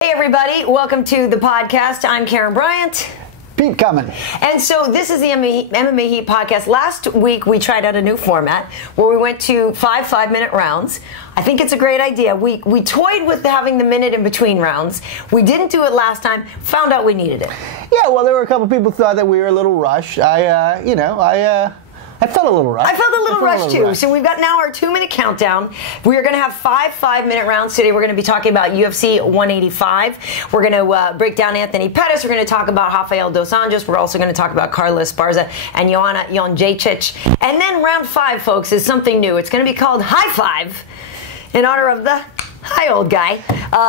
Hey everybody, welcome to the podcast. I'm Karen Bryant. Pete Cummins. And so this is the MMA Heat podcast. Last week we tried out a new format where we went to five-minute rounds. I think it's a great idea. We toyed with having the minute in between rounds. We didn't do it last time. Found out we needed it. Yeah, well, there were a couple people who thought that we were a little rushed. I felt a little rushed. I felt a little rushed too. So we've got now our 2-minute countdown. We are going to have five-minute rounds today. We're going to be talking about UFC 185. We're going to break down Anthony Pettis. We're going to talk about Rafael Dos Anjos. We're also going to talk about Carla Esparza and Joanna Jędrzejczyk. And then round 5, folks, is something new. It's going to be called High Five in honor of the... Hi, old guy.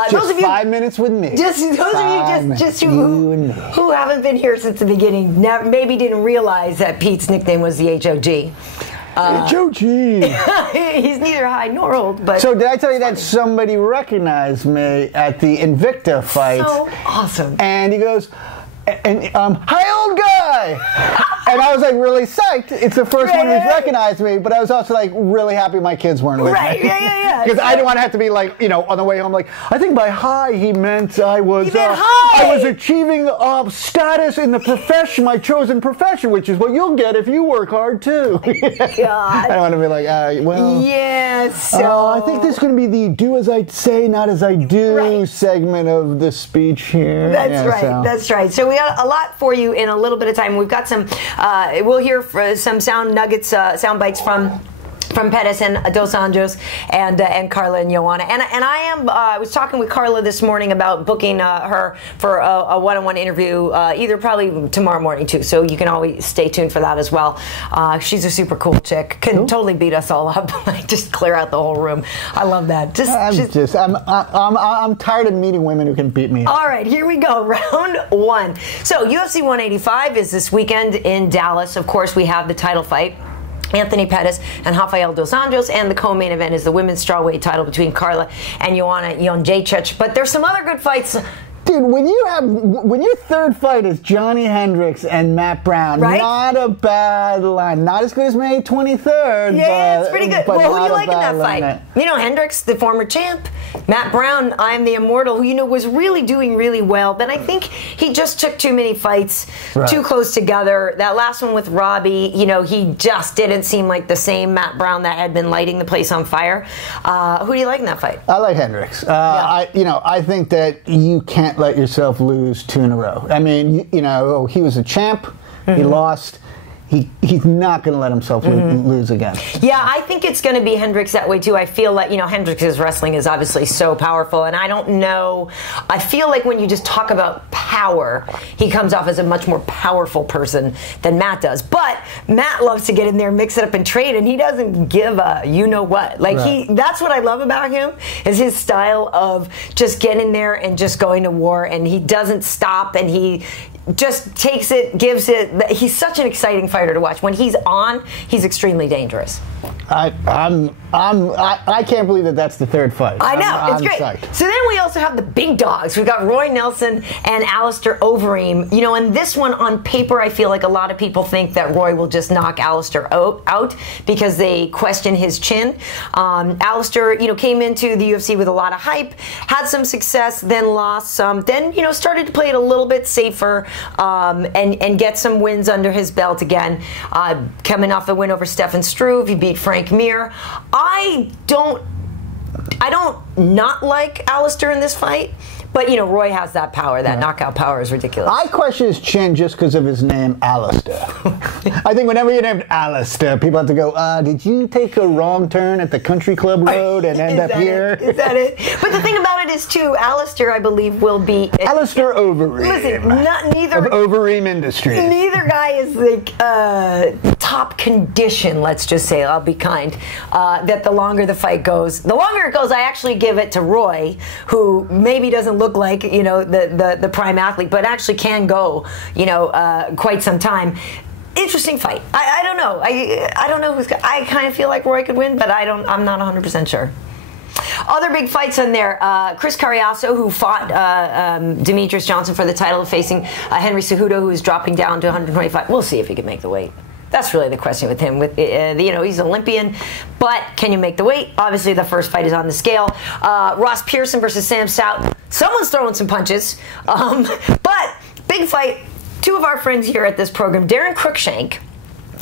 Just those of you, 5 minutes with me. Just those of you who haven't been here since the beginning, maybe didn't realize that Pete's nickname was the HOG. HOG. He's neither high nor old, but... So did I tell you that somebody recognized me at the Invicta fight? So awesome. And he goes... hi, old guy! And I was like really psyched. It's the first one who's recognized me, but I was also like really happy my kids weren't with me. Yeah. Because I didn't want to have to be like, on the way home, like, I think by high he meant I was achieving status in the profession, my chosen profession, which is what you'll get if you work hard too. God. I don't want to be like, I think this is going to be the do as I say, not as I do segment of the speech here. That's right. So we got a lot for you in a little bit of time. We've got some, we'll hear some sound nuggets, sound bites from Pettis and Dos Anjos and Carla and Joanna. And I was talking with Carla this morning about booking her for a one-on-one interview, either probably tomorrow morning too. So you can always stay tuned for that as well. She's a super cool chick. Can totally beat us all up. Like just clear out the whole room. I love that. I'm tired of meeting women who can beat me up. All right, here we go. Round 1. So UFC 185 is this weekend in Dallas. Of course, we have the title fight. Anthony Pettis and Rafael Dos Anjos, and the co-main event is the women's strawweight title between Carla and Joanna Jędrzejczyk. But there's some other good fights. Dude, when your third fight is Johnny Hendricks and Matt Brown, not a bad line. Not as good as May 23rd. Yeah, it's pretty good. Well, who do you like in that fight? Hendricks, the former champ. Matt Brown, I'm the immortal, who was really doing really well. But I think he just took too many fights too close together. That last one with Robbie, he just didn't seem like the same Matt Brown that had been lighting the place on fire. Who do you like in that fight? I like Hendricks. I think that you can't let yourself lose 2 in a row. I mean, he was a champ. Mm-hmm. He lost. He's not going to let himself lose again. Yeah, I think it's going to be Hendricks that way too. I feel like, Hendricks' wrestling is obviously so powerful, and I don't know. I feel like when you just talk about power, he comes off as a much more powerful person than Matt does. But Matt loves to get in there, mix it up, and trade, and he doesn't give a you-know-what. That's what I love about him, is his style of just getting in there and just going to war, and he doesn't stop, and he just takes it, gives it. He's such an exciting fighter to watch. When he's on, he's extremely dangerous. I can't believe that that's the third fight. I know, it's great. Psyched. So then we also have the big dogs. We've got Roy Nelson and Alistair Overeem. And this one on paper, I feel like a lot of people think that Roy will just knock Alistair out because they question his chin. Alistair, came into the UFC with a lot of hype, had some success, then lost some, then started to play it a little bit safer and get some wins under his belt again. Coming off the win over Stefan Struve, he beat Frank Mir. I don't not like Alistair in this fight, but Roy has that power. That knockout power is ridiculous. I question his chin just because of his name, Alistair. I think whenever you're named Alistair, people have to go, did you take a wrong turn at the Country Club Road and end up here? Is that it? But the thing about it is, too, Alistair, I believe, will be... Alistair Overeem. Listen, neither... Of Overeem Industries. Neither guy is top condition, let's just say, I'll be kind, that the longer the fight goes. The longer it goes, I actually give it to Roy, who maybe doesn't look like the prime athlete, but actually can go quite some time. Interesting fight. I don't know. I don't know who's. I kind of feel like Roy could win, but I'm not 100% sure. Other big fights in there. Chris Carriasso, who fought Demetrius Johnson for the title, facing Henry Cejudo, who is dropping down to 125. We'll see if he can make the weight. That's really the question with him. With he's Olympian, but can you make the weight? Obviously, the first fight is on the scale. Ross Pearson versus Sam Stout. Someone's throwing some punches, but big fight. Two of our friends here at this program, Darren Cruikshank,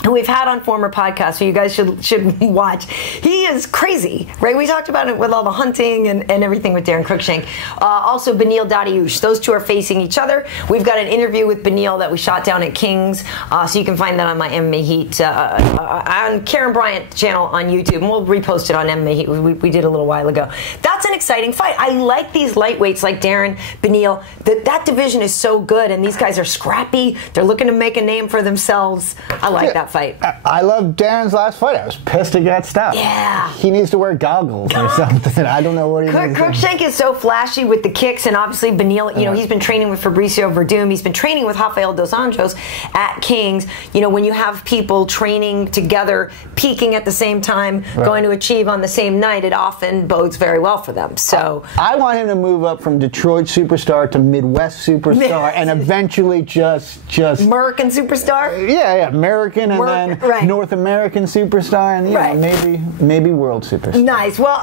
who we've had on former podcasts, so you guys should watch. He is crazy, right? We talked about it with all the hunting and everything with Darren Cruikshank. Also, Beneil Dariush. Those two are facing each other. We've got an interview with Beneil that we shot down at King's, so you can find that on my MMA Heat, on Karen Bryant channel on YouTube, and we'll repost it on MMA Heat. We did a little while ago. That's an exciting fight. I like these lightweights like Darren, Beneil. That division is so good, and these guys are scrappy. They're looking to make a name for themselves. I like that fight. I love Darren's last fight. I was pissed he got stopped. Yeah. He needs to wear goggles or something. I don't know what he needs. Cruikshank is so flashy with the kicks, and obviously Beneil, he's been training with Fabricio Verdum. He's been training with Rafael Dos Anjos at King's. When you have people training together, peaking at the same time, going to achieve on the same night, it often bodes very well for them. So I want him to move up from Detroit superstar to Midwest superstar, and eventually just American superstar. Yeah, American. And then North American superstar, and maybe world superstar. Nice. Well,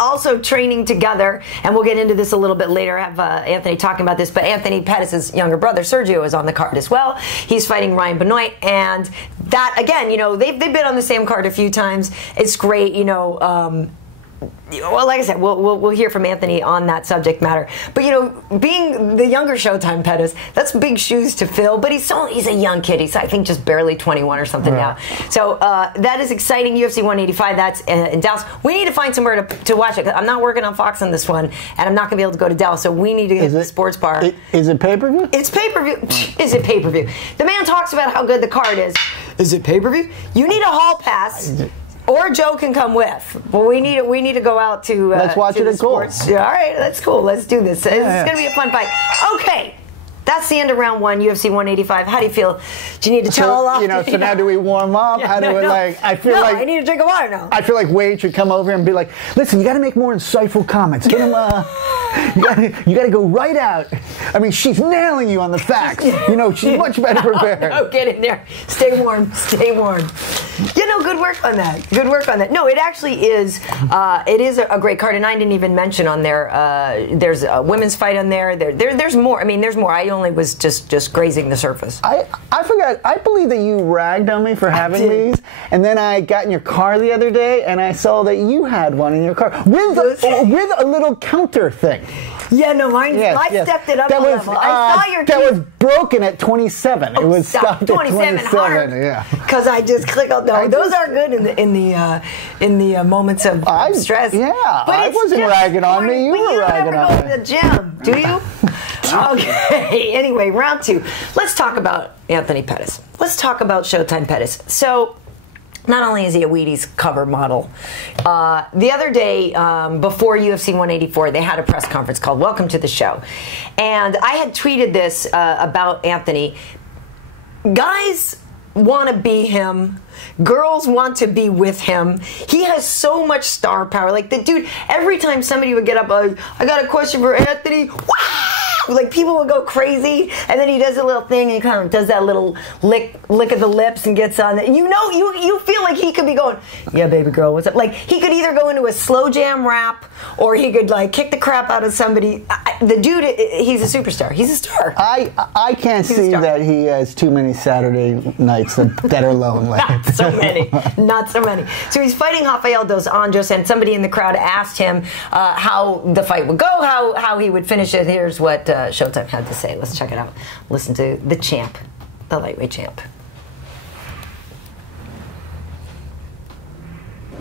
also training together, and we'll get into this a little bit later. I have Anthony talking about this, but Anthony Pettis' younger brother Sergio is on the card as well. He's fighting Ryan Benoit, and that again, they've been on the same card a few times. It's great, Well, like I said, we'll hear from Anthony on that subject matter. But being the younger Showtime Pettis, that's big shoes to fill. But he's a young kid. He's I think just barely 21 or something now. So that is exciting. UFC 185. That's in Dallas. We need to find somewhere to watch it. I'm not working on Fox on this one, and I'm not going to be able to go to Dallas. So we need to get to the sports bar. Is it pay-per-view? It's pay-per-view. Is it pay-per-view? The man talks about how good the card is. Is it pay-per-view? You need a hall pass. Or Joe can come with. But we need to go out to let's watch it at sports. Yeah, all right, that's cool. Let's do this. It's going to be a fun fight. Okay. That's the end of round one, UFC 185. How do you feel? Do you need to tell off? So now do we warm up? How do we I feel like I need to drink a water now. I feel like Wade should come over and be like, listen, you got to make more insightful comments. Get him. You got to go right out. I mean, she's nailing you on the facts. She's much better prepared. No, get in there. Stay warm. Stay warm. Good work on that. Good work on that. No, it actually is. It is a great card, and I didn't even mention on there. There's a women's fight on there. There's more. I mean, there's more. I only was just grazing the surface. I forgot. I believe that you ragged on me for having these, and then I got in your car the other day, and I saw that you had one in your car with a little counter thing. Yeah, no, mine stepped it up a level. I saw your that was broken at 27. It was stopped at 27. Hard. Yeah, because I just clicked on. No, those are good in the moments of stress. Yeah, but I wasn't ragging on me. You were ragging on me. You never go to the gym, do you? Okay. Anyway, round two. Let's talk about Anthony Pettis. Let's talk about Showtime Pettis. So. Not only is he a Wheaties cover model, the other day before UFC 184, they had a press conference called Welcome to the Show. And I had tweeted this about Anthony. Guys want to be him. Girls want to be with him. He has so much star power. Like the dude, every time somebody would get up, I got a question for Anthony. Wow! Like people would go crazy, and then he does a little thing and he kind of does that little lick of the lips and gets on that. You feel like he could be going, yeah, baby girl, what's up? Like he could either go into a slow jam rap or he could like kick the crap out of somebody. The dude, he's a superstar. He's a star. I can't see that he has too many Saturday nights that are lonely. Not so many. So he's fighting Rafael Dos Anjos, and somebody in the crowd asked him how the fight would go, how he would finish it. Here's what Showtime had to say. Let's check it out. Listen to the champ, the lightweight champ.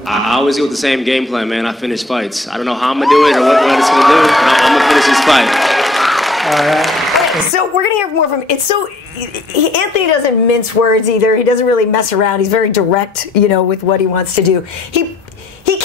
I always go with the same game plan, man. I finish fights. I don't know how I'm going to do it or what it's going to do, but I'm going to finish this fight. All right. So we're going to hear more from him. Anthony doesn't mince words either. He doesn't really mess around. He's very direct, with what he wants to do. He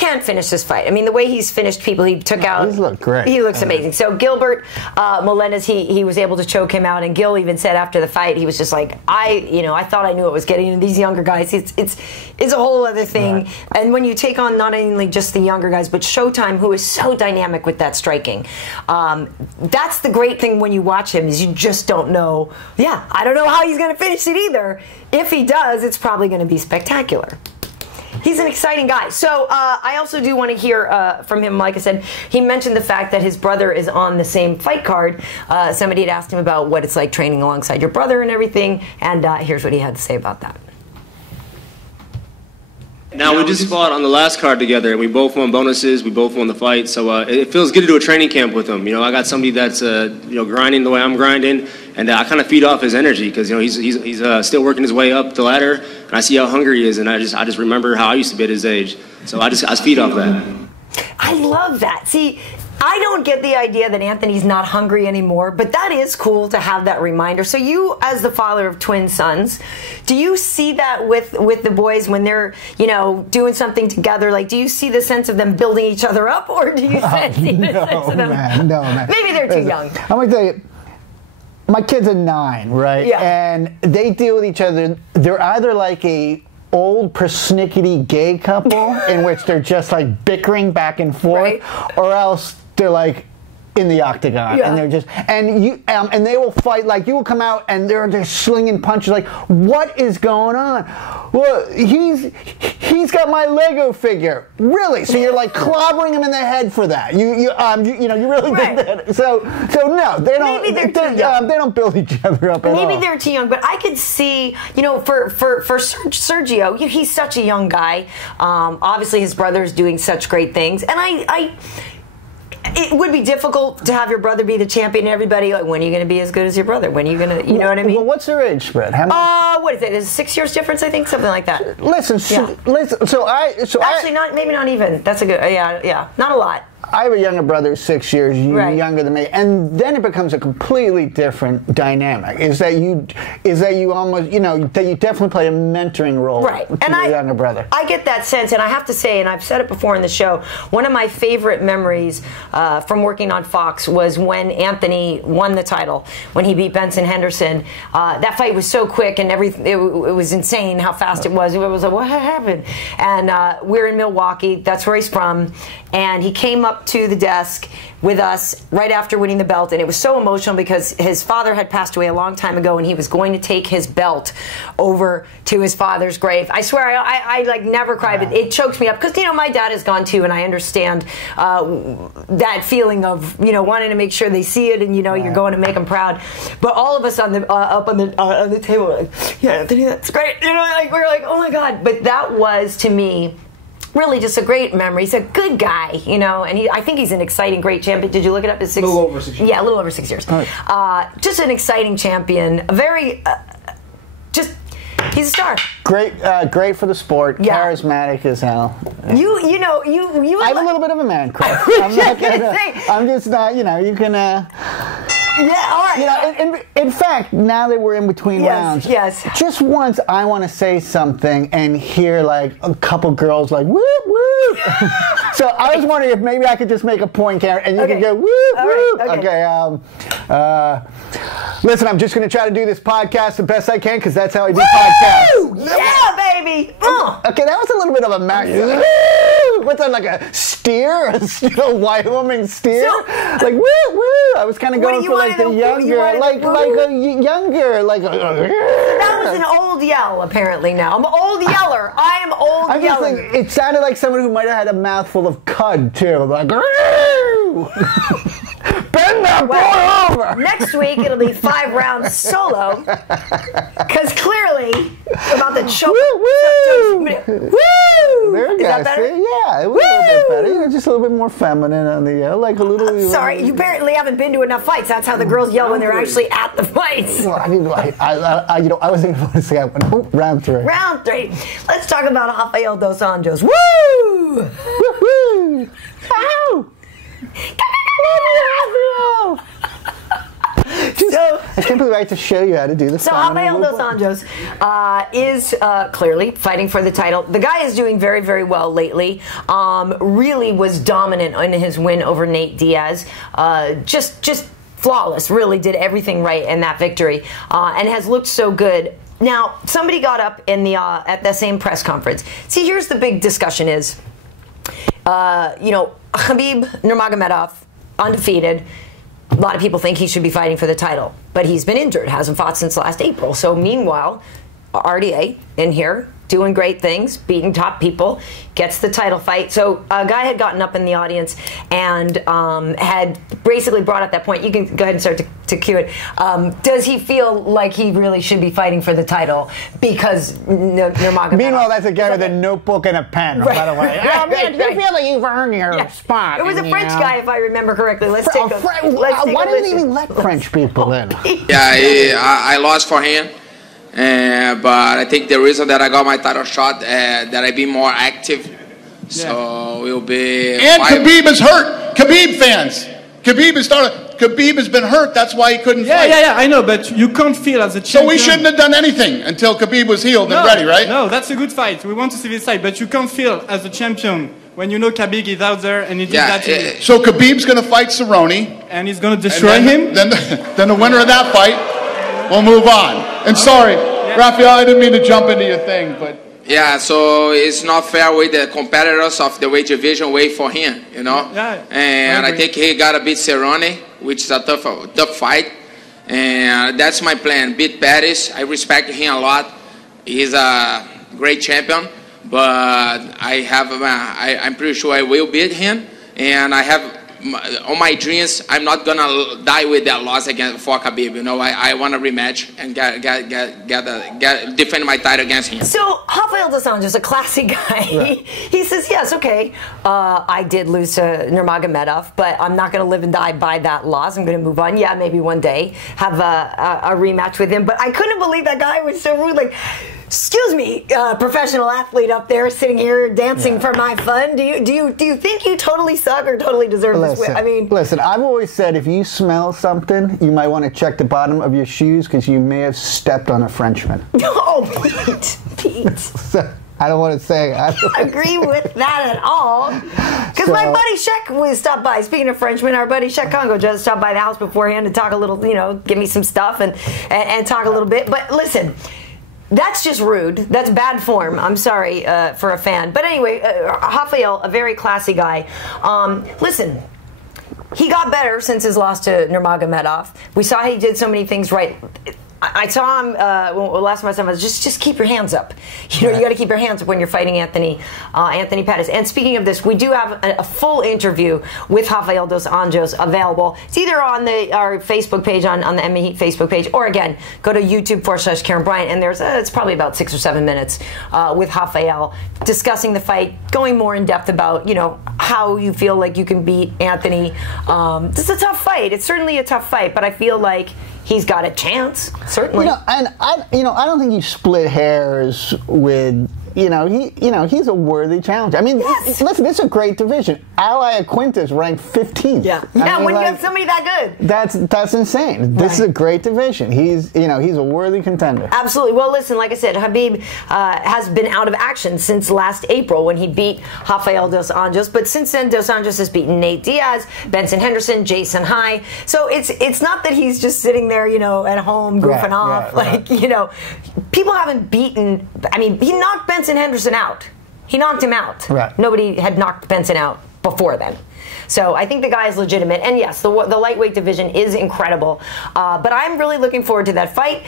can finish this fight. I mean, the way he's finished people, he took out. He's looked great. He looks amazing. So Gilbert Melendez, he was able to choke him out, and Gil even said after the fight, he was just like, I thought I knew what was getting into these younger guys. It's a whole other thing. Right. And when you take on not only just the younger guys, but Showtime, who is so dynamic with that striking, that's the great thing when you watch him, is you just don't know. Yeah, I don't know how he's going to finish it either. If he does, it's probably going to be spectacular. He's an exciting guy. So I also do want to hear from him. Like I said, he mentioned the fact that his brother is on the same fight card. Somebody had asked him about what it's like training alongside your brother and everything, and here's what he had to say about that. Now, we just fought on the last card together, and we both won bonuses. We both won the fight, so it feels good to do a training camp with him. I got somebody that's grinding the way I'm grinding, and I kind of feed off his energy because he's still working his way up the ladder, and I see how hungry he is, and I just remember how I used to be at his age. So I feed off that. I love that. See, I don't get the idea that Anthony's not hungry anymore, but that is cool to have that reminder. So you, as the father of twin sons, do you see that with the boys when they're, doing something together? Like, do you see the sense of them building each other up, or do you see the sense of them? No, man. Maybe they're too young. I'm going to tell you, my kids are 9, right? Yeah. And they deal with each other. They're either like a old persnickety gay couple in which they're just like bickering back and forth, right, or else they're like in the octagon, yeah, and they're just and they will fight. Like, you will come out and they're just slinging punches. Like, what is going on? Well, he's got my Lego figure. Really? So you're like clobbering him in the head for that? You really right, did that? So no, they don't. Maybe they're too young. They don't build each other up at all. Maybe they're too young, but I could see, for Sergio, he's such a young guy. Obviously, his brother's doing such great things, and it would be difficult to have your brother be the champion. Everybody, like, when are you going to be as good as your brother? When are you going to, you know what I mean? Well, what's their age spread? How much? What is it? Is it 6 years difference? I think something like that. Listen. Actually, maybe not even. That's a good. Yeah, not a lot. I have a younger brother, 6 years right, younger than me, and then it becomes a completely different dynamic. Is that you almost, that you definitely play a mentoring role, right, to your younger brother. I get that sense, and I have to say, and I've said it before in the show, one of my favorite memories from working on Fox was when Anthony won the title, when he beat Benson Henderson. That fight was so quick, and it was insane how fast it was. It was like, what happened? And we're in Milwaukee. That's where he's from, and he came up to the desk with us right after winning the belt, and it was so emotional because his father had passed away a long time ago, and he was going to take his belt over to his father's grave. I swear, I like never cry, but it chokes me up because my dad is gone too, and I understand that feeling of wanting to make sure they see it, and you're going to make them proud. But all of us on the up on the table were like, yeah, Anthony, that's great. Like, we were like, oh my god. But that was, to me, really just a great memory. He's a good guy, and I think he's an exciting, great champion. Did you look it up? It's a little over 6 years. Yeah, a little over 6 years. Right. Just an exciting champion. Very, he's a star. Great for the sport. Yeah. Charismatic as hell. You. I have a little bit of a man crush. I'm just not. You can. Yeah, all right. In fact, now that we're in between rounds, yes, just once I want to say something and hear like a couple girls like whoop whoop. So I was wondering if maybe I could just make a point, Karen, and you could go whoop whoop. Right, okay. Listen, I'm just going to try to do this podcast the best I can because that's how I do podcasts. Yeah, baby. Okay, that was a little bit of a max. What's that, like a steer? A Wyoming steer? Like woo woo. I was kind of going for like the younger, like a younger, like. That was an old yell. Apparently now I'm an old yeller. I am old I'm yelling. Just it sounded like someone who might have had a mouthful of cud too, like. Bend that boy over. Next week it'll be 5 rounds solo, because clearly about the choke. Woo! There you go. That better? See? Yeah, it was a little bit better. Just a little bit more feminine on the like a little. Sorry, you apparently haven't been to enough fights. That's how the girls yell when they're actually at the fights. Well, I wasn't going to say round 3. Round 3. Let's talk about Rafael dos Anjos. Woo! Woo-hoo! Ow! So I can't believe I have to show you how to do the So Rafael dos Anjos is clearly fighting for the title. The guy is doing very, very well lately. Really was dominant in his win over Nate Diaz. Just flawless. Really did everything right in that victory, and has looked so good. Now, somebody got up in the at the same press conference. See, here's the big discussion: is Khabib Nurmagomedov, undefeated. A lot of people think he should be fighting for the title, but he's been injured, hasn't fought since last April. So meanwhile, RDA in here doing great things, beating top people, gets the title fight. So a guy had gotten up in the audience and had basically brought up that point. You can go ahead and start to cue it. Does he feel like he really should be fighting for the title because Nurmagomedov? Meanwhile, that's a guy with a notebook and a pen, by the way. Right. You feel like you've earned your spot. It was a French guy, if I remember correctly. Let's take a Why do they even let French people in? Yeah, I lost for him. But I think the reason that I got my title shot, that I've been more active, so we'll be. And Khabib is hurt. Khabib fans, Khabib has been hurt. That's why he couldn't fight. Yeah, I know, but you can't feel as a champion. So we shouldn't have done anything until Khabib was healed and ready, right? No, that's a good fight. We want to see this fight, but you can't feel as a champion when you know Khabib is out there and he did that to you. So Khabib's going to fight Cerrone, and he's going to destroy him. Then the winner of that fight will move on. And sorry, Rafael, I didn't mean to jump into your thing, but. Yeah, so it's not fair with the competitors of the weight division wait for him, you know. Yeah, and I think he got to beat Cerrone, which is a tough fight. And that's my plan. Beat Pettis. I respect him a lot. He's a great champion, but I'm pretty sure I will beat him. And I have on my dreams, I'm not gonna die with that loss against for Khabib. You know, I want a rematch and defend my title against him. So Rafael dos Anjos, a classy guy, he says, yes, okay, I did lose to Nurmagomedov, but I'm not going to live and die by that loss. I'm going to move on. Yeah, maybe one day have a rematch with him. But I couldn't believe that guy was so rude. Like, excuse me, professional athlete up there sitting here dancing for my fun. Do you think you totally suck or totally deserve this win? I mean, listen, I've always said if you smell something, you might want to check the bottom of your shoes because you may have stepped on a Frenchman. Oh, Pete. So, I don't want to say. I don't agree with that at all. Because my buddy Shek was stopped by. Speaking of Frenchmen, our buddy Shek Congo just stopped by the house beforehand to talk a little, give me some stuff and talk a little bit. But listen. That's just rude. That's bad form. I'm sorry for a fan. But anyway, Rafael, a very classy guy. Listen, he got better since his loss to Nurmagomedov. We saw he did so many things right. I saw him last time I saw him. I was just keep your hands up. You got to keep your hands up when you're fighting Anthony Pettis. And speaking of this, we do have a full interview with Rafael dos Anjos available. It's either on our Facebook page, on the MMA Heat Facebook page, or again, go to YouTube/Karen Bryant, and there's it's probably about 6 or 7 minutes with Rafael discussing the fight, going more in depth about how you feel like you can beat Anthony. This is a tough fight. It's certainly a tough fight, but I feel like he's got a chance, certainly. And I don't think you split hairs with. He's a worthy challenge. I mean, listen, this is a great division. Al Iaquinta ranked 15th. Yeah, when you have somebody that good. That's insane. This is a great division. He's a worthy contender. Absolutely. Well, listen, like I said, Khabib has been out of action since last April when he beat Rafael dos Anjos. But since then, dos Anjos has beaten Nate Diaz, Benson Henderson, Jason High. So it's not that he's just sitting there, at home goofing off. People haven't beaten. I mean, he knocked Benson Henderson out. He knocked him out. Right. Nobody had knocked Benson out before then. So I think the guy is legitimate. And yes, the lightweight division is incredible. But I'm really looking forward to that fight.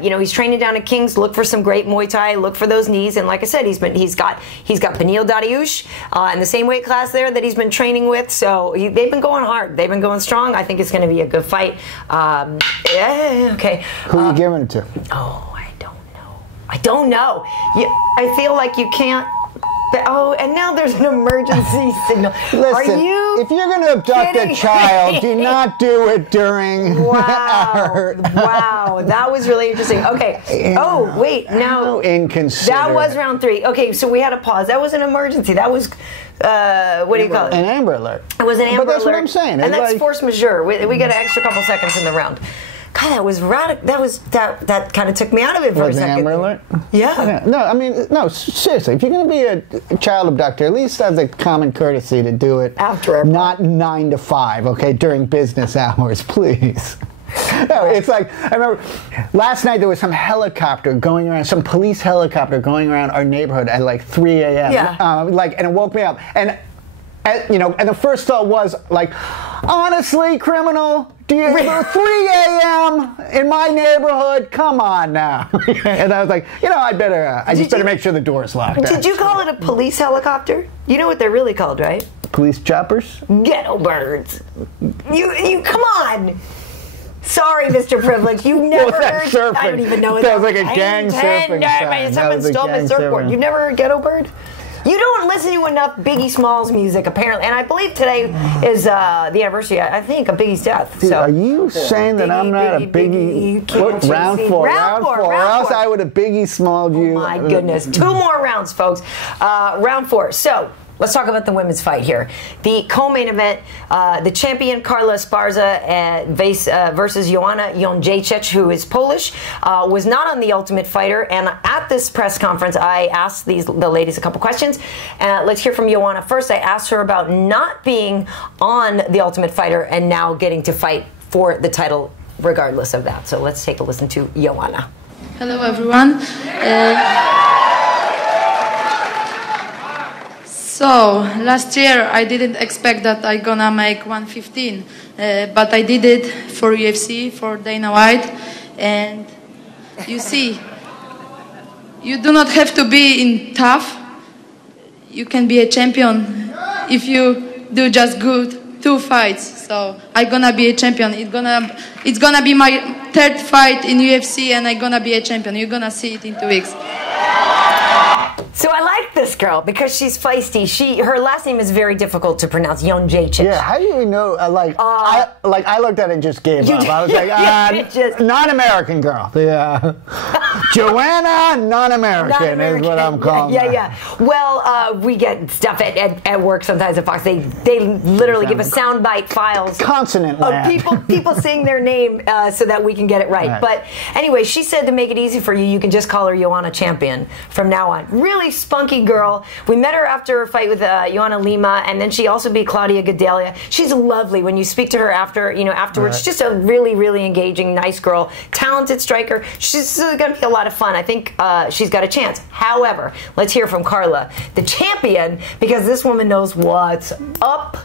He's training down at King's. Look for some great Muay Thai. Look for those knees. And like I said, he's got Beneil Dariush in the same weight class there that he's been training with. So they've been going hard. They've been going strong. I think it's going to be a good fight. Okay. Who are you giving it to? Oh, I don't know. I feel like you can't. Oh, and now there's an emergency signal. Listen, if you're going to abduct a child, do not do it during our... Wow, that was really interesting. Okay. Oh, wait, now... Inconsiderate. That was round 3. Okay, so we had a pause. That was an emergency. That was... what do you call it? An Amber Alert. It was an Amber Alert. But that's what I'm saying. And that's force majeure. We got an extra couple seconds in the round. God, that was radical. That kind of took me out of it for a second. Amber Alert? Yeah. No, I mean, no, seriously, if you're going to be a child abductor, at least have the common courtesy to do it after, not 9 to 5, okay, during business hours, please. No, it's like, I remember last night there was some helicopter going around, some police helicopter going around our neighborhood at like 3 a.m. Yeah. And it woke me up. And the first thought was like, honestly, criminal, do you 3 a.m. in my neighborhood? Come on now. And I was like, I better make sure the door's locked. Did you call it a police helicopter? You know what they're really called, right? Police choppers? Ghetto birds. You come on. Sorry, Mr. Privilege. You never heard. I don't even know what that was like a gang surfing sign. Someone stole my surfboard. You've never heard Ghetto Bird? You don't listen to enough Biggie Smalls music, apparently. And I believe today is the anniversary, I think, of Biggie's death. Dude, are you saying that I'm not a Biggie? Round four. Or else I would have Biggie Smalled you. Oh, my goodness. 2 more rounds, folks. Round 4. So, let's talk about the women's fight here. The co-main event, the champion Carla Esparza versus Joanna Jędrzejczyk, who is Polish, was not on The Ultimate Fighter. And at this press conference, I asked the ladies a couple questions. Let's hear from Joanna first. I asked her about not being on The Ultimate Fighter and now getting to fight for the title regardless of that. So let's take a listen to Joanna. Hello, everyone. So, last year I didn't expect that I'm gonna make 115, but I did it for UFC, for Dana White, and you see, you do not have to be in tough. You can be a champion if you do just good 2 fights. So, I'm gonna be a champion. It's gonna be my 3rd fight in UFC, and I'm gonna be a champion. You're gonna see it in 2 weeks. So I like this girl because she's feisty. Her last name is very difficult to pronounce. Jędrzejczyk. Yeah, how do you know? I looked at it and just gave up. I was like, non-American girl. Yeah, Joanna, non-American is what I'm calling her. Yeah. Well, we get stuff at work sometimes at Fox. They literally give us soundbite files. Consonant land. Of people saying their name so that we can get it right. But anyway, she said to make it easy for you, you can just call her Joanna Champion from now on. Really spunky girl. We met her after her fight with Joanna Lima, and then she also beat Claudia Gadelha. She's lovely when you speak to her afterwards. Right. Just a really, really engaging, nice girl, talented striker. She's going to be a lot of fun. I think she's got a chance. However, let's hear from Carla, the champion, because this woman knows what's up.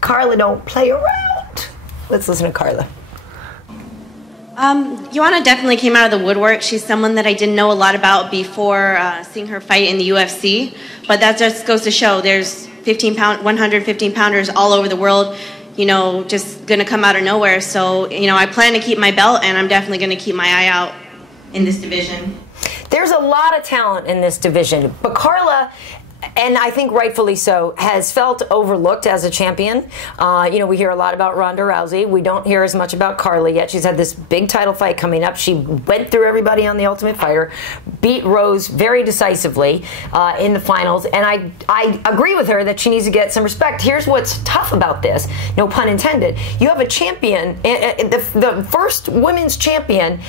Carla don't play around. Let's listen to Carla. Joanna definitely came out of the woodwork. She's someone that I didn't know a lot about before seeing her fight in the UFC. But that just goes to show there's 115-pounders all over the world, just going to come out of nowhere. So, I plan to keep my belt, and I'm definitely going to keep my eye out in this division. There's a lot of talent in this division. But Carla, and I think rightfully so, has felt overlooked as a champion. We hear a lot about Ronda Rousey. We don't hear as much about Carla yet. She's had this big title fight coming up. She went through everybody on The Ultimate Fighter, beat Rose very decisively in the finals, and I agree with her that she needs to get some respect. Here's what's tough about this, no pun intended. You have a champion, the first women's champion.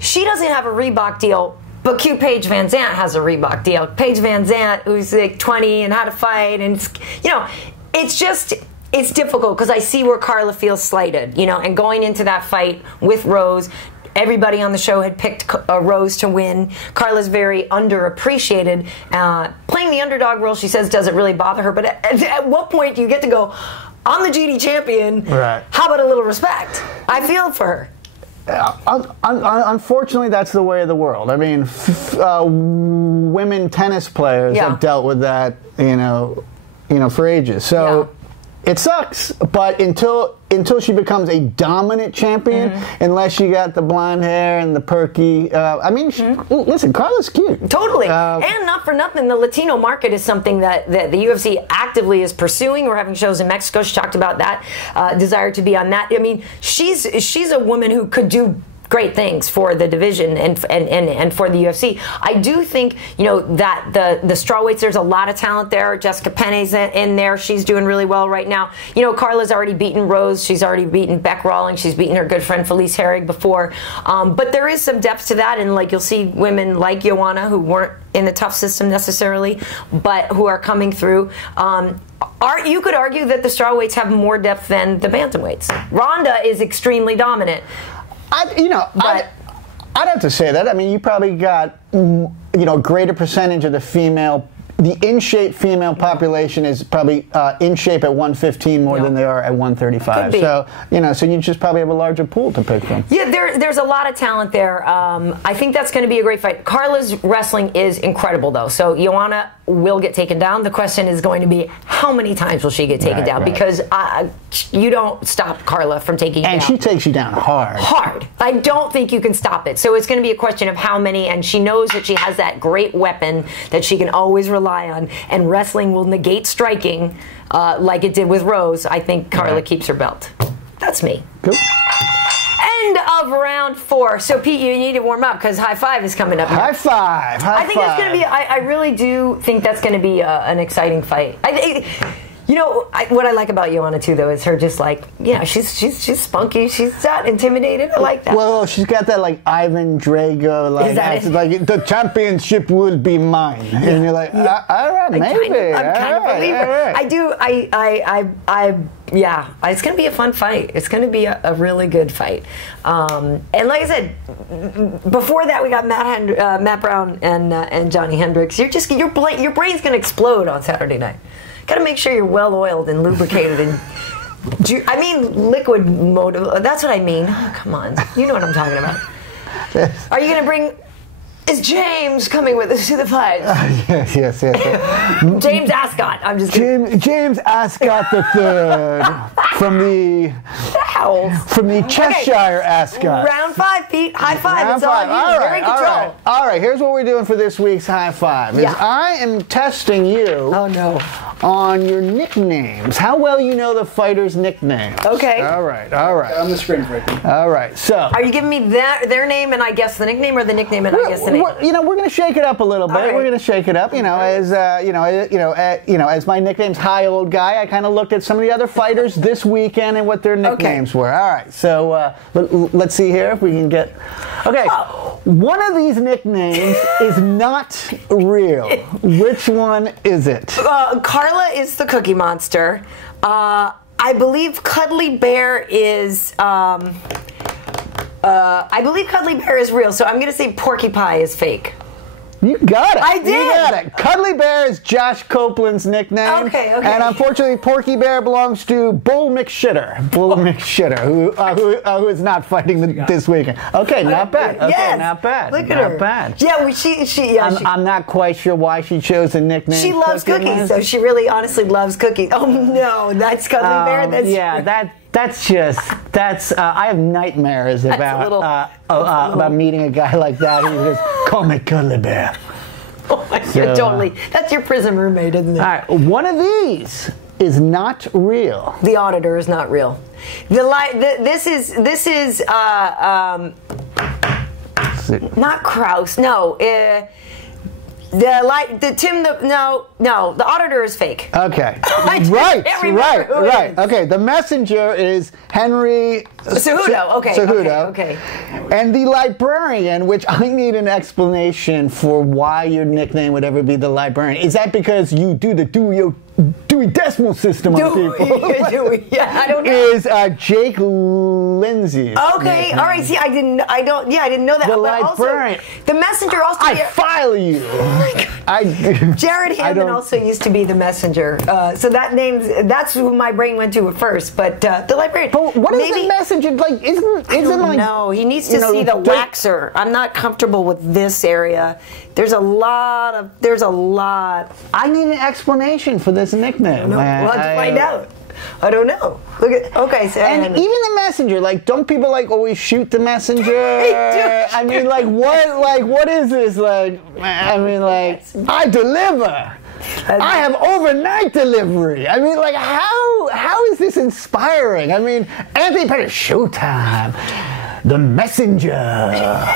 She doesn't have a Reebok deal, but cute Paige Van Zandt has a Reebok deal. Paige Van Zandt, who's like 20 and how to fight, and it's difficult because I see where Carla feels slighted, and going into that fight with Rose, everybody on the show had picked Rose to win. Carla's very underappreciated. Playing the underdog role, she says, doesn't really bother her, but at what point do you get to go, I'm the GD champion, right. How about a little respect? I feel for her. Unfortunately, that's the way of the world. I mean, women tennis players have dealt with that, for ages. So it sucks. But until she becomes a dominant champion, unless she got the blonde hair and the perky, listen, Carla's cute. Totally. And not for nothing, the Latino market is something that the UFC actively is pursuing. We're having shows in Mexico. She talked about that desire to be on that. I mean, she's a woman who could do great things for the division and for the UFC. I do think, that the strawweights, there's a lot of talent there. Jessica Penne's in there. She's doing really well right now. Carla's already beaten Rose. She's already beaten Beck Rawlings. She's beaten her good friend Felice Herrig before. But there is some depth to that, and you'll see women like Joanna who weren't in the tough system necessarily, but who are coming through. You could argue that the strawweights have more depth than the bantamweights. Ronda is extremely dominant. I'd have to say that. I mean, you probably got, a greater percentage of the in-shape female population is probably in shape at 115 more than they are at 135. So, so you just probably have a larger pool to pick from. Yeah, there's a lot of talent there. I think that's going to be a great fight. Carla's wrestling is incredible, though. So Joanna will get taken down. The question is going to be, how many times will she get taken down? Right. Because you don't stop Carla from taking you down. And she takes you down hard. Hard. I don't think you can stop it. So it's going to be a question of how many, and she knows that she has that great weapon that she can always rely on, and wrestling will negate striking like it did with Rose. I think Carla keeps her belt. That's me. Cool. End of round 4. So, Pete, you need to warm up because High Five is coming up. High Five. I think that's going to be. I really do think that's going to be an exciting fight. What I like about Joanna too, though, is her just she's spunky. She's not intimidated. I like that. Well, she's got that Ivan Drago the championship will be mine, and you're like, all right, maybe. I'm kind of a believer. I do. Yeah, it's going to be a fun fight. It's going to be a really good fight. And like I said, before that we got Matt Brown and Johnny Hendricks. Your brain's going to explode on Saturday night. Got to make sure you're well oiled and lubricated and. Liquid motive. That's what I mean. Oh, come on, you know what I'm talking about. Are you going to bring? Is James coming with us to the fight? Yes. James Ascot. I'm just kidding. James Ascot III from the Cheshire Ascot. Round 5, Pete. High five. It's on you. You're in control. All right. Here's what we're doing for this week's High Five. I am testing you. Oh no. On your nicknames. How well you know the fighters' nicknames. Okay. All right. I'm the sprint breaker. All right. So. Are you giving me their name and I guess the nickname, or the nickname and I guess the name? We're going to shake it up a little bit. Right. We're going to shake it up. As my nickname's High Old Guy, I kind of looked at some of the other fighters this weekend and what their nicknames were. All right. So let's see here if we can get. Okay. One of these nicknames is not real. Which one is it? Carla is the Cookie Monster. I believe Cuddly Bear is. I believe Cuddly Bear is real, so I'm going to say Porky Pie is fake. You got it. I did. You got it. Cuddly Bear is Josh Copeland's nickname. Okay. And unfortunately, Porky Bear belongs to Bull McShitter. Bull McShitter, who is not fighting this weekend. Okay, not bad. Okay, yes. Not bad. Look at her. Not bad. Yeah, I'm not quite sure why she chose the nickname. She loves cookies, so she really honestly loves cookies. Oh no, that's Cuddly Bear. That's I have nightmares about meeting a guy like that who goes, call me Cuddly Bear. Oh my God, totally. That's your prison roommate, isn't it? All right, one of these is not real. The Auditor is not real. This is not Kraus. No. The Auditor is fake. Okay. Right. Okay, the Messenger is Henry Cejudo. Okay. And the Librarian, which I need an explanation for why your nickname would ever be the Librarian. Is that because you do the Dewey Decimal System on people? Yeah, I don't know. Is Jake Lindsay? Okay, nickname. All right. See, I didn't know that. The Librarian. Also, the Messenger also. I file you. Oh my God. Jared Hammond also used to be the Messenger. So that's who my brain went to at first. But the Librarian. But what is the Messenger like? Isn't like? No, he needs to see the waxer. I'm not comfortable with this area. There's a lot. I need an explanation for this nickname. No, we'll have to find out. I don't know. Okay, so and even the Messenger, don't people always shoot the Messenger? I mean, what is this? I deliver. I have overnight delivery. I mean, how is this inspiring? I mean, Anthony Pettis, Showtime. the messenger.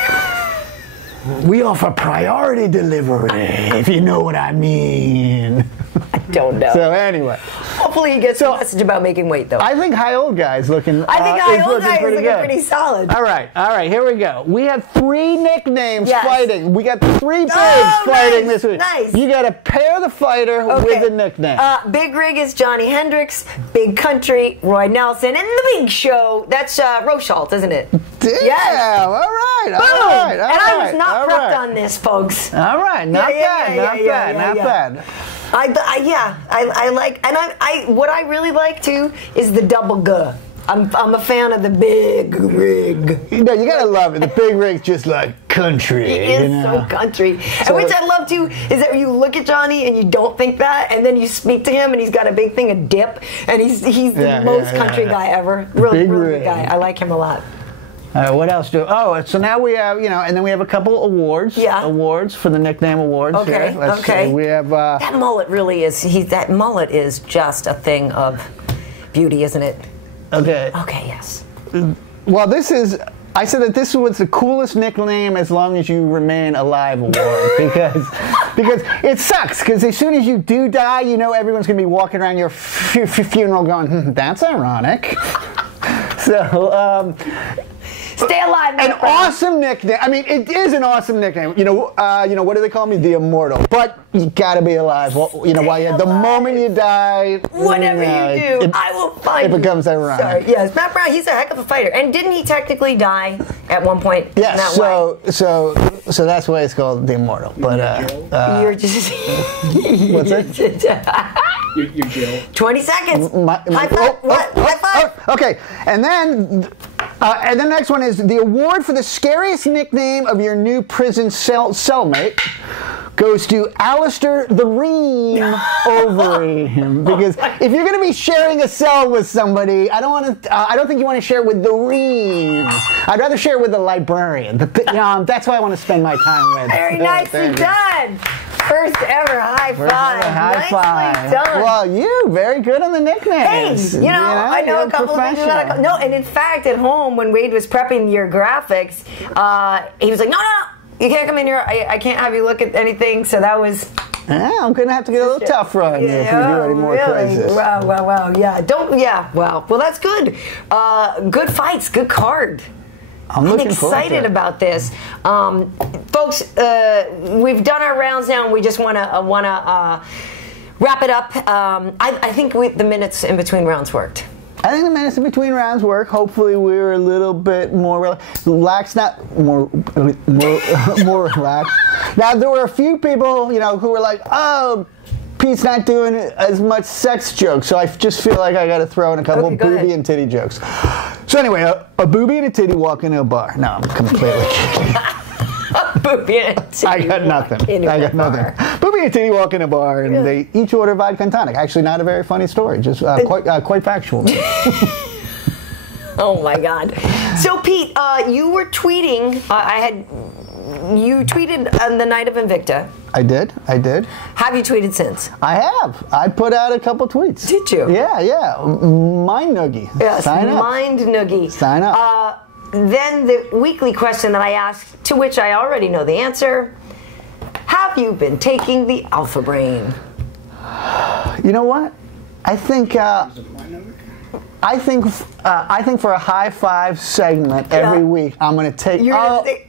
We offer priority delivery, if you know what I mean. I don't know. So anyway. Hopefully he gets the message about making weight, though. I think high old guy's looking. I think high old guy is looking good. pretty solid. All right, here we go. We have 3 nicknames fighting. We got 3 bigs fighting this week. Nice. You got to pair the fighter with a nickname. Big Rig is Johnny Hendricks. Big Country, Roy Nelson. And the Big Show, that's Rochalt, isn't it? Damn. Yes. All right. Boom. And I was not prepped on this, folks. All right. Not bad. I like, and I what I really like too is the double G. I'm a fan of the Big Rig. You know, you gotta love it. The Big Rig's just like country. He is so country. And which I love too is that you look at Johnny and you don't think that, and then you speak to him and he's got a big thing of dip, and he's the most country guy ever. Really good guy. I like him a lot. What else so now we have, and then we have a couple awards. Yeah. Awards for the nickname awards. Okay. Here. Okay. We have that mullet really is. That mullet is just a thing of beauty, isn't it? Okay. Okay. Yes. Well, I said that this was the coolest nickname as long as you remain alive award because it sucks because as soon as you do die, everyone's gonna be walking around your funeral going, that's ironic. So. Stay alive, An awesome nickname. I mean, it is an awesome nickname. What do they call me? The Immortal. But you gotta be alive. The moment you die, whatever you do, I will find you. It becomes ironic. Sorry. Yes, Matt Brown. He's a heck of a fighter. And didn't he technically die at one point? Yes. So that's why it's called the Immortal. But you're just. What's it? You're Jill. 20 seconds. High five. High five. Okay, and then the next one is the award for the scariest nickname of your new prison cellmate goes to Alistair the Ream Overeem. Because if you're going to be sharing a cell with somebody, I don't think you want to share with the Ream. I'd rather share with the librarian. That's who I want to spend my time with. Very nicely done. First ever high five. High five. Done. Well, you very good on the nicknames. Hey, I know a couple of things. No, and in fact, at home when Wade was prepping your graphics, he was like, no, you can't come in here. I can't have you look at anything. So that was. Yeah, I'm gonna have to get a little tougher on you if we do any more quizzes. Wow. Yeah. Well, that's good. Good fights. Good card. I'm excited about this, folks. We've done our rounds now, and we just want to wrap it up. I think the minutes in between rounds worked. I think the minutes in between rounds work. Hopefully, we were a little bit more relaxed, more relaxed. Now, there were a few people, who were like, "Oh, Pete's not doing as much sex jokes," so I just feel like I got to throw in a couple booby and titty jokes. So anyway, a booby and a titty walk into a bar. No, I'm completely kidding. A booby and a titty. I got nothing. Booby and a titty walk in a bar, and they each order vodka and tonic. Actually, not a very funny story. Just quite factual. Oh my God! So Pete, you were tweeting. You tweeted on the night of Invicta. I did. Have you tweeted since? I have. I put out a couple tweets. Did you? Yeah. Mind Noogie. Yes, Sign up. Mind Noogie. Sign up. Then the weekly question that I asked, to which I already know the answer. Have you been taking the Alpha Brain? You know what? I think for a high five segment every week, I'm going to take.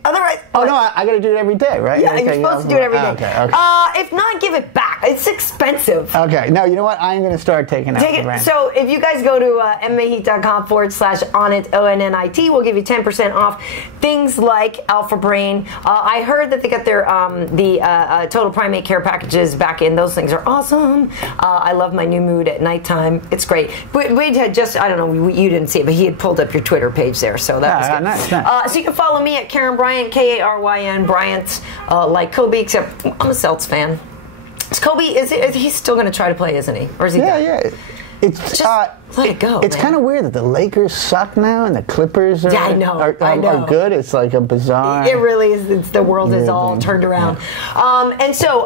Otherwise. Oh no, I got to do it every day, right? Yeah, you're supposed to do it every day. Okay. If not, give it back. It's expensive. Okay. No, you know what? I'm going to start taking Alpha Brain. So if you guys go to MMAheat.com/onnit, ONNIT, we'll give you 10% off things like Alpha Brain. I heard that they got their the Total Primate Care packages back in. Those things are awesome. I love my new mood at nighttime. It's great. Wade had just, I don't know, you didn't see it, but he had pulled up your Twitter page there, so that was good. Nice. So you can follow me at Karen Bryant, Karyn Bryant, like Kobe, except I'm a Celtics fan. Is Kobe, is he still going to try to play, isn't he? Or is he done? Yeah. It's just let it go. It's kind of weird that the Lakers suck now and the Clippers are good. It's like a bizarre. It really is. The world is all turned around. And so,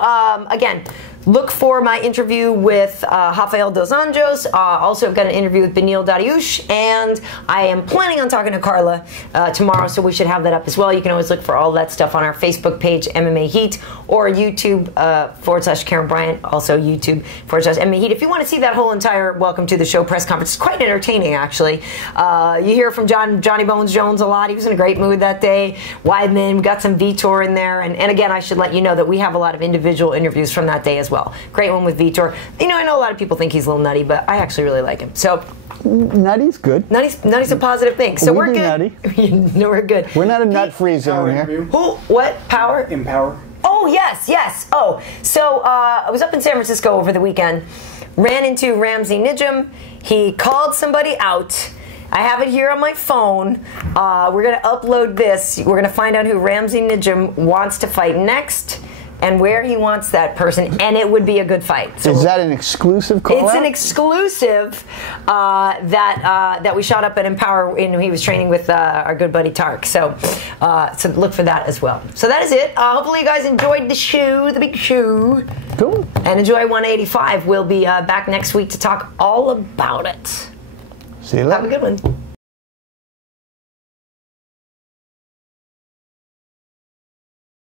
again, Look for my interview with Rafael dos Anjos. Also, I've got an interview with Beneil Dariush, and I am planning on talking to Carla tomorrow, so we should have that up as well. You can always look for all that stuff on our Facebook page, MMA Heat, or YouTube /Karen Bryant, also YouTube /MMA Heat. If you want to see that whole entire Welcome to the Show press conference, it's quite entertaining, actually. You hear from Johnny Bones Jones a lot. He was in a great mood that day. Weidman, we got some Vitor in there, and again, I should let you know that we have a lot of individual interviews from that day as well. Great one with Vitor. You know, I know a lot of people think he's a little nutty, but I actually really like him. So Nutty's good. Nutty's a positive thing. So we're good. Nutty. No, we're good. We're not a nut-free zone here. Who? What? Power? Empower. Oh, yes. Oh, so I was up in San Francisco over the weekend. Ran into Ramsey Nijem. He called somebody out. I have it here on my phone. We're going to upload this. We're going to find out who Ramsey Nijem wants to fight next and where he wants that person, and it would be a good fight. So is that an exclusive call? It's an exclusive that we shot up at Empower when he was training with our good buddy Tark. So look for that as well. So that is it. Hopefully you guys enjoyed the show, the big show. Cool. And enjoy 185. We'll be back next week to talk all about it. See you later. Have a good one.